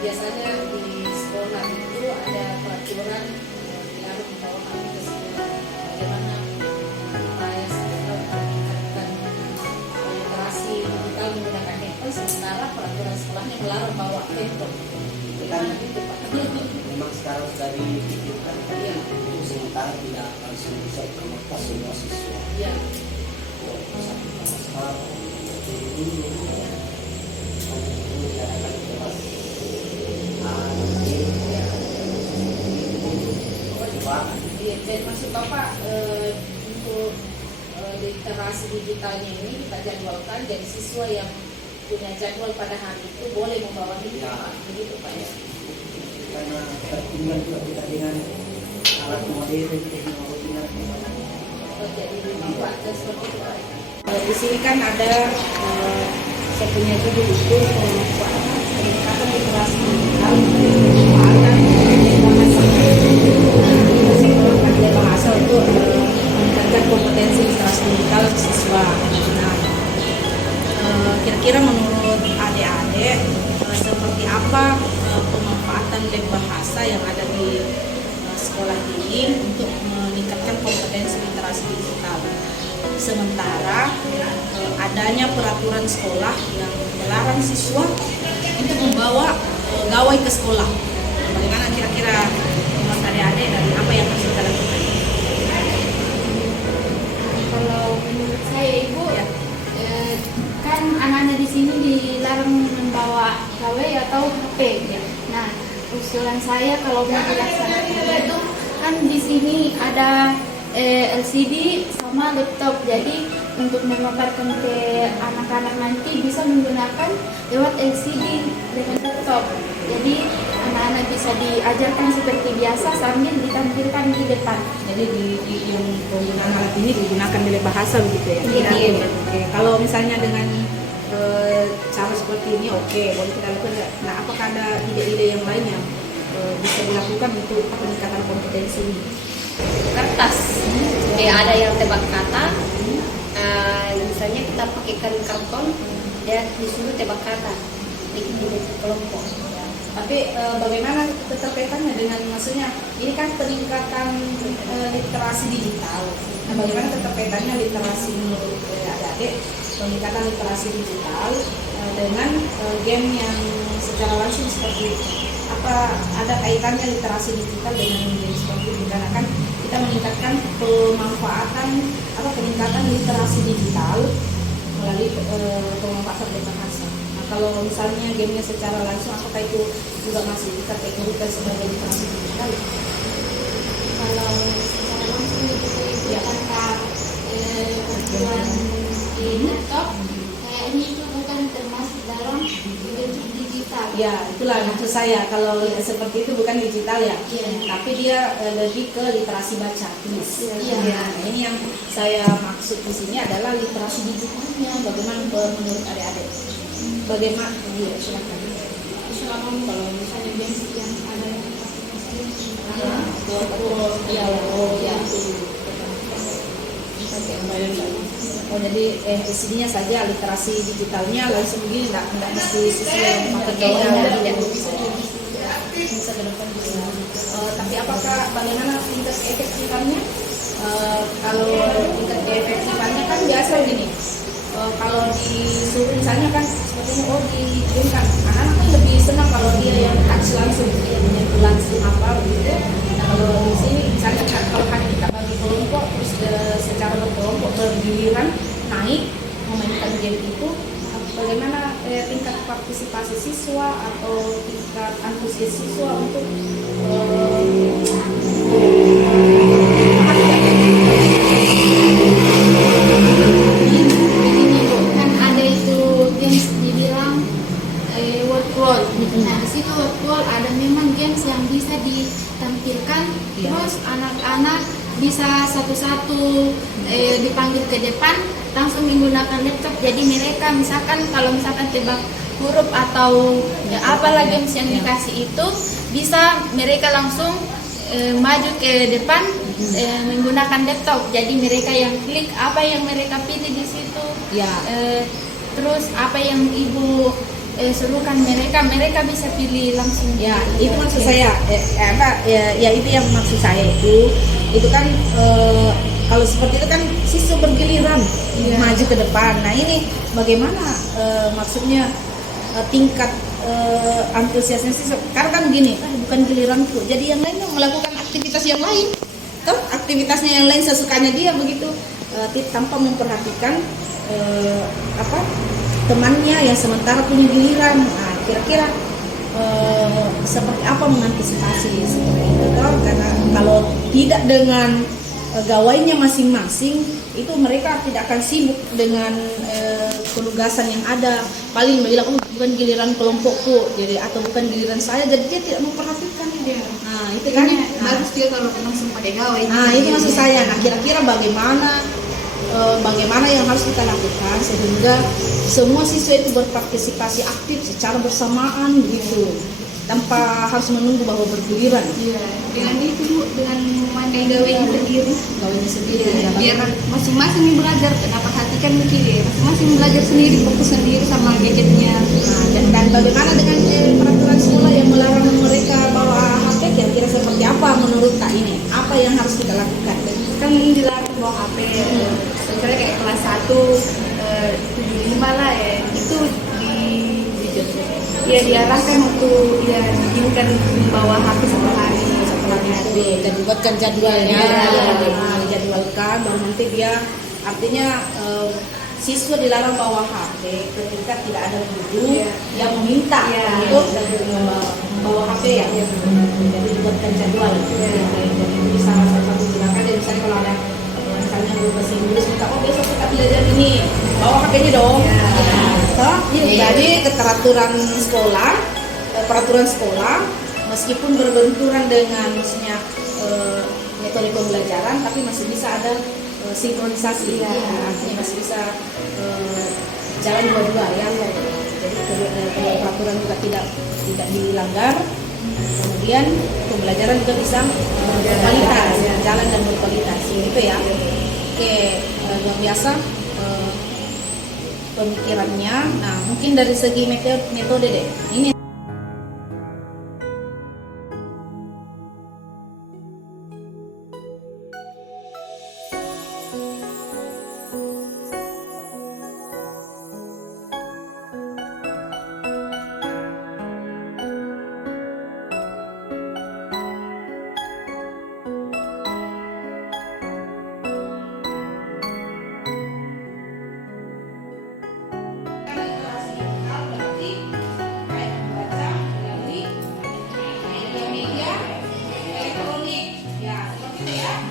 biasanya di sekolah itu ada peraturan dilarang membawa HP ke sekolah. Bagaimana supaya sekolah meningkatkan literasi digital menggunakan handphone, sementara peraturan sekolahnya melarang bawa handphone. Bagaimana itu Pak? Memang sekarang sudah dipikirkan Iya. untuk sementara tidak langsung bisa terlepas semua siswa. Iya. Satu sekolah ini diadakan kelas Iya, dan maksud Bapak untuk literasi digitalnya ini kita jadwalkan, jadi siswa yang punya jadwal pada hari itu boleh membawa handphone, Ya. begitu Pak ya? karena tertinggal juga kita dengan alat modern teknologi dan Jadi dimanfaatkan seperti itu Pak. Di sini kan ada saya punya judul itu peningkatan literasi digital, pemanfaatan bahasa. Sekolah pandai bahasa untuk meningkatkan kompetensi literasi digital siswa. Nah, kira-kira menurut adik-adik seperti apa pemanfaatan lab bahasa yang ada di sekolah ini untuk meningkatkan kompetensi literasi digital? Sementara adanya peraturan sekolah yang melarang siswa untuk membawa gawai ke sekolah. Bagaimana kira-kira menurut adik-adik dari apa yang harus kita lakukan? Kalau menurut saya Ibu, Ya. kan anak-anak di sini dilarang membawa gawai atau HP. Ya. Nah, usulan saya kalau mau dilaksanakan itu kan di sini ada LCD sama laptop. Jadi untuk memaparkan ke anak-anak nanti bisa menggunakan lewat LCD dengan laptop. Jadi anak-anak bisa diajarkan seperti biasa sambil ditampilkan di depan. Jadi yang penggunaan alat ini digunakan di lab bahasa begitu ya? Iya. Oke. Kalau misalnya dengan cara seperti ini oke, boleh kita lakukan. Nah, apakah ada ide-ide yang lain yang bisa dilakukan untuk peningkatan kompetensi ini? Kertas, kayak ada yang tebak kata, misalnya kita pakaikan karton, dia disuruh tebak kata, bikin kelompok. Tapi bagaimana keterkaitannya dengan, maksudnya ini kan peningkatan literasi digital. Nah, bagaimana keterkaitannya literasi menurut adik-adik, peningkatan literasi digital dengan game yang secara langsung seperti itu? Apa ada kaitannya literasi digital dengan game seperti itu? Karena kan kita meningkatkan peningkatan literasi digital melalui pemanfaatan bahasa. Nah, kalau misalnya gamenya secara langsung, apakah itu juga masih dikategorikan sebagai literasi digital? Kalau secara langsung itu Ya. tanpa kebutuhan di laptop, kayaknya itu bukan termasuk dalam bentuk digital. Ya, itulah maksud saya. Kalau seperti itu bukan digital ya, Iya. tapi dia lebih ke literasi baca tulis. Iya. Ya, ini yang saya maksud di sini adalah literasi digitalnya. Bagaimana menurut adik-adik? Bagaimana? Iya, silakan. Selama kalau misalnya games yang ada yang Ya, oh ya. Oh, jadi isinya saja literasi digitalnya langsung begini, tidak mesti siswa yang pakai gawai tidak bisa ke depan bisa. Tapi apakah bagaimana tingkat keefektifannya? Kalau tingkat keefektifannya kan biasa gini. Kalau disuruh misalnya kan sepertinya dikirimkan, anak-anak kan lebih senang kalau dia yang touch langsung, dia menyentuh langsung apa begitu. Nah, kalau di sini misalnya kalau hanya kita bagi kelompok terus secara berkelompok bergiliran naik memainkan game itu, bagaimana tingkat partisipasi siswa atau tingkat antusias siswa untuk kan ada itu games dibilang workload. Nah di situ workload ada memang games yang bisa ditampilkan, terus anak-anak bisa satu-satu dipanggil ke depan langsung menggunakan laptop. Jadi mereka misalkan kalau misalkan tebak huruf atau apalah games yang dikasih itu bisa mereka langsung maju ke depan menggunakan laptop. Jadi mereka yang klik apa yang mereka pilih di situ. ya Terus apa yang ibu serukan mereka bisa pilih langsung. Ya, itu maksud saya. Ya itu yang maksud saya itu kan kalau seperti itu kan siswa bergiliran maju ke depan. Nah ini bagaimana maksudnya tingkat antusiasnya siswa? Karena kan gini, bukan giliranku. Jadi yang lain melakukan aktivitas yang lain, toh aktivitasnya yang lain sesukanya dia begitu, tanpa memperhatikan temannya yang sementara punya giliran. Nah, kira-kira seperti apa mengantisipasi seperti itu toh? Karena kalau tidak dengan gawainya masing-masing itu mereka tidak akan sibuk dengan penugasan yang ada. Paling bilang bukan giliran kelompokku, jadi atau bukan giliran saya, jadi dia tidak memperhatikan dia. Nah itu kan bagus dia kalau langsung pada gawai. Nah itu maksud saya. Nah kira-kira bagaimana yang harus kita lakukan sehingga semua siswa itu berpartisipasi aktif secara bersamaan begitu, tanpa harus menunggu bahwa bergiliran. Iya, dengan itu Bu, dengan memakai gawainya sendiri. Biar masing-masing yang belajar, kenapa perhatikan mungkin ya, masing-masing belajar sendiri, fokus sendiri sama gadgetnya. Nah, dan bagaimana dengan peraturan sekolah yang melarang mereka bawa HP, kira-kira seperti apa menurut Kak ini? Apa yang harus kita lakukan? Kan ini dilarang bawa HP, misalnya kayak kelas 1, 75 lah ya, itu diarahkan untuk diizinkan membawa HP satu hari. Dan dibuatkan jadwalnya, dijadwalkan baru nanti dia artinya siswa dilarang bawa HP ketika tidak ada guru yang meminta untuk membawa HP ya. Jadi dibuatkan jadwal. Jadi bisa salah satu gunakan. Dan misalnya kalau ada misalnya guru bahasa Inggris minta, besok kita belajar ini, bawa HP-nya dong. Jadi peraturan sekolah meskipun berbenturan dengan maksudnya metode pembelajaran, tapi masih bisa ada sinkronisasi. Artinya masih bisa jalan dua-dua ya. Jadi peraturan juga tidak dilanggar. Kemudian pembelajaran juga bisa berkualitas, jalan dan berkualitas gitu ya. Oke, luar biasa pemikirannya. Nah, mungkin dari segi metode deh. Ini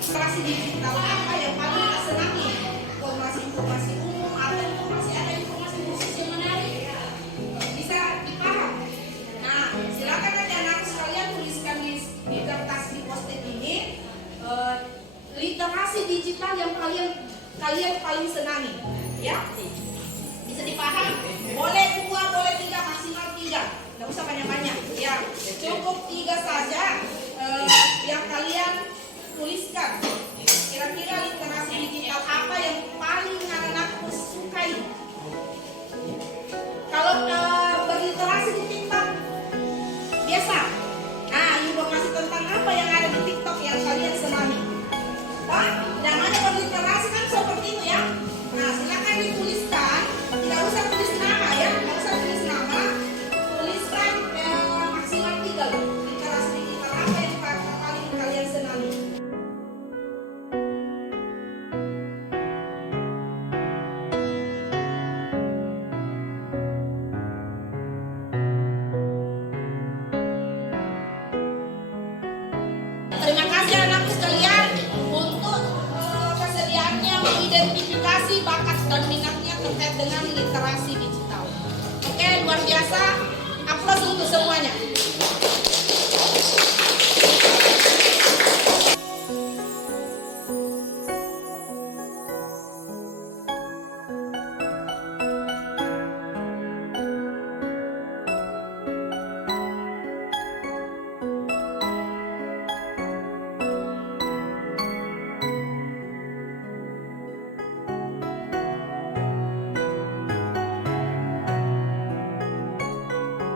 literasi digital apa yang paling kita senangi? Informasi umum atau ada informasi khusus yang menarik? Bisa dipaham. Nah, silakan nanti anak sekalian tuliskan di kertas di post-it ini literasi digital yang kalian paling senangi, ya. Bisa dipaham? Boleh 2, boleh 3, maksimal 3. Nggak usah banyak-banyak, ya. Cukup 3 saja yang kalian tuliskan. Kira-kira literasi digital apa yang paling anak-anakku sukai? Kalau berliterasi di TikTok biasa. Nah, informasi tentang apa yang ada di TikTok yang kalian senangi? Namanya berliterasi kan seperti itu ya. Nah, silakan dituliskan. Tidak usah tulis nama ya, tidak usah tulis nama. Tuliskan maksimal 3 loh. Literasi digital apa yang paling kalian senangi? Terima kasih anakku sekalian untuk kesediaannya mengidentifikasi bakat dan minatnya terkait dengan literasi digital. Oke, luar biasa. Aplaus untuk semuanya.